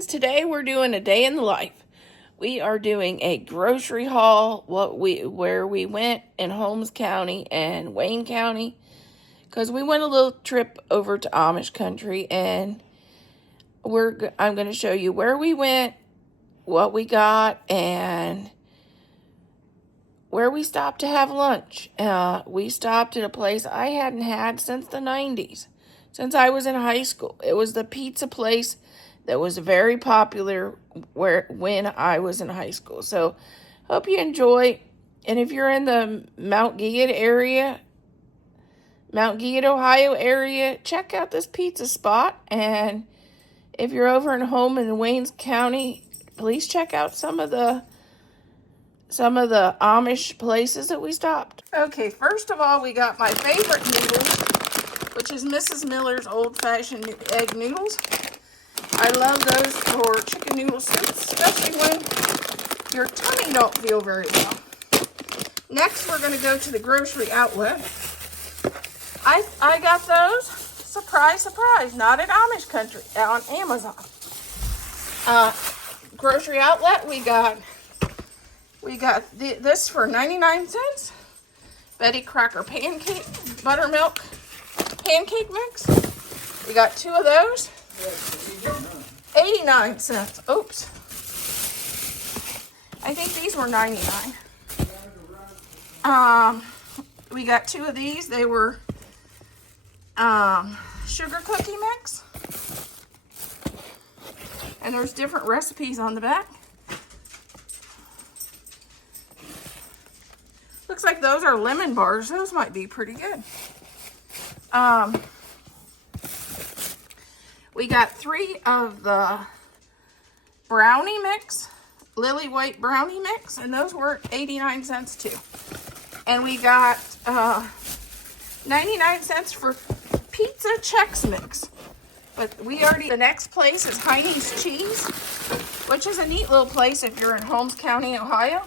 friends, today we're doing a day in the life. We are doing a grocery haul, where we went in Holmes County and Wayne County, because we went a little trip over to Amish country, and I'm going to show you where we went, what we got, and where we stopped to have lunch. We stopped at a place I hadn't had since the 90s, since I was in high school. It was the pizza place that was very popular when I was in high school. So, hope you enjoy. And if you're in the Mount Gilead, Ohio area, check out this pizza spot. And if you're over in Holmes and Wayne County, please check out some of the Amish places that we stopped. Okay, first of all, we got my favorite noodles, which is Mrs. Miller's old-fashioned egg noodles. I love those for chicken noodle soups, especially when your tummy don't feel very well. Next, we're going to go to the grocery outlet. I got those, surprise, surprise, not in Amish country, on Amazon. Grocery outlet, we got this for 99 cents. Betty Crocker pancake, buttermilk pancake mix. We got two of those. 89 cents. Oops. I think these were 99. We got two of these. They were sugar cookie mix. And there's different recipes on the back. Looks like those are lemon bars. Those might be pretty good. We got 3 of the brownie mix, Lily White brownie mix, and those were 89 cents too. And we got 99 cents for pizza Chex mix. But the next place is Heine's Cheese, which is a neat little place if you're in Holmes County, Ohio.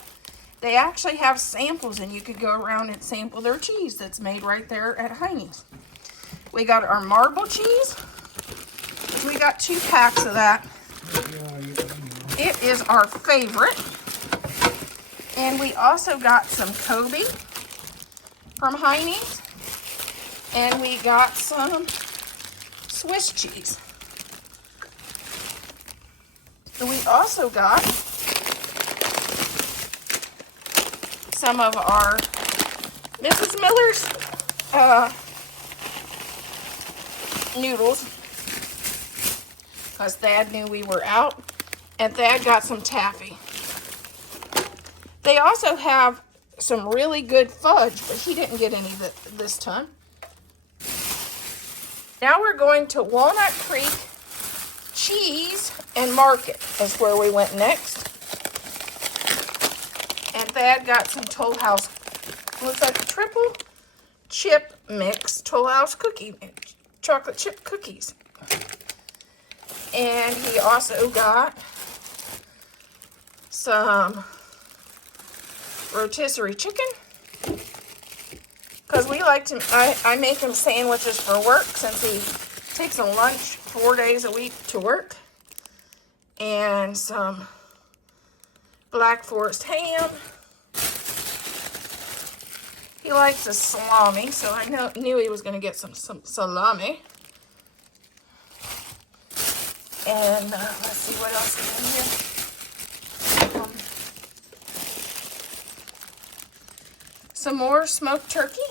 They actually have samples, and you could go around and sample their cheese that's made right there at Heine's. We got our marble cheese. We got 2 packs of that. It is our favorite. And we also got some Kobe from Heine's. And we got some Swiss cheese. And we also got some of our Mrs. Miller's noodles, because Thad knew we were out, and Thad got some taffy. They also have some really good fudge, but he didn't get any this time. Now we're going to Walnut Creek Cheese and Market. That's where we went next. And Thad got some Toll House, looks like a triple chip mix, Toll House chocolate chip cookies. And he also got some rotisserie chicken, because we like to, I make him sandwiches for work since he takes a lunch 4 days a week to work. And some Black Forest ham. He likes a salami, so I knew he was going to get some salami. And let's see what else is in here. Some more smoked turkey.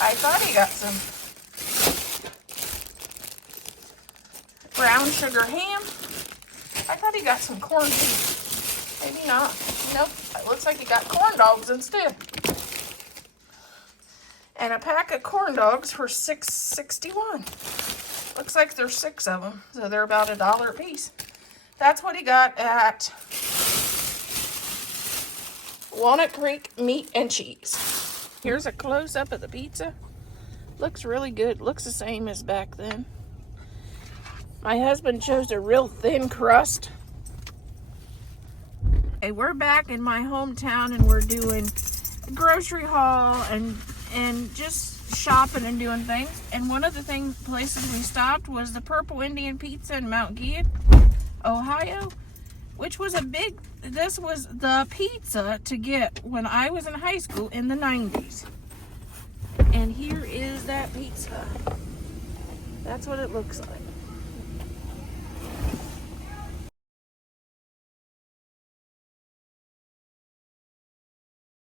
I thought he got some brown sugar ham. I thought he got some corned beef. Maybe not. Nope. It looks like he got corn dogs instead. And a pack of corn dogs for $6.61. Looks like there's 6 of them, so they're about $1 a piece. That's what he got at Walnut Creek Meat and Cheese. Here's a close-up of the pizza. Looks really good. Looks the same as back then. My husband chose a real thin crust. Hey, we're back in my hometown, and we're doing a grocery haul and just shopping and doing things. And one of the places we stopped was the Purple Indian Pizza in Mount Gilead, Ohio, which was this was the pizza to get when I was in high school in the 90s. And here is that pizza. That's what it looks like.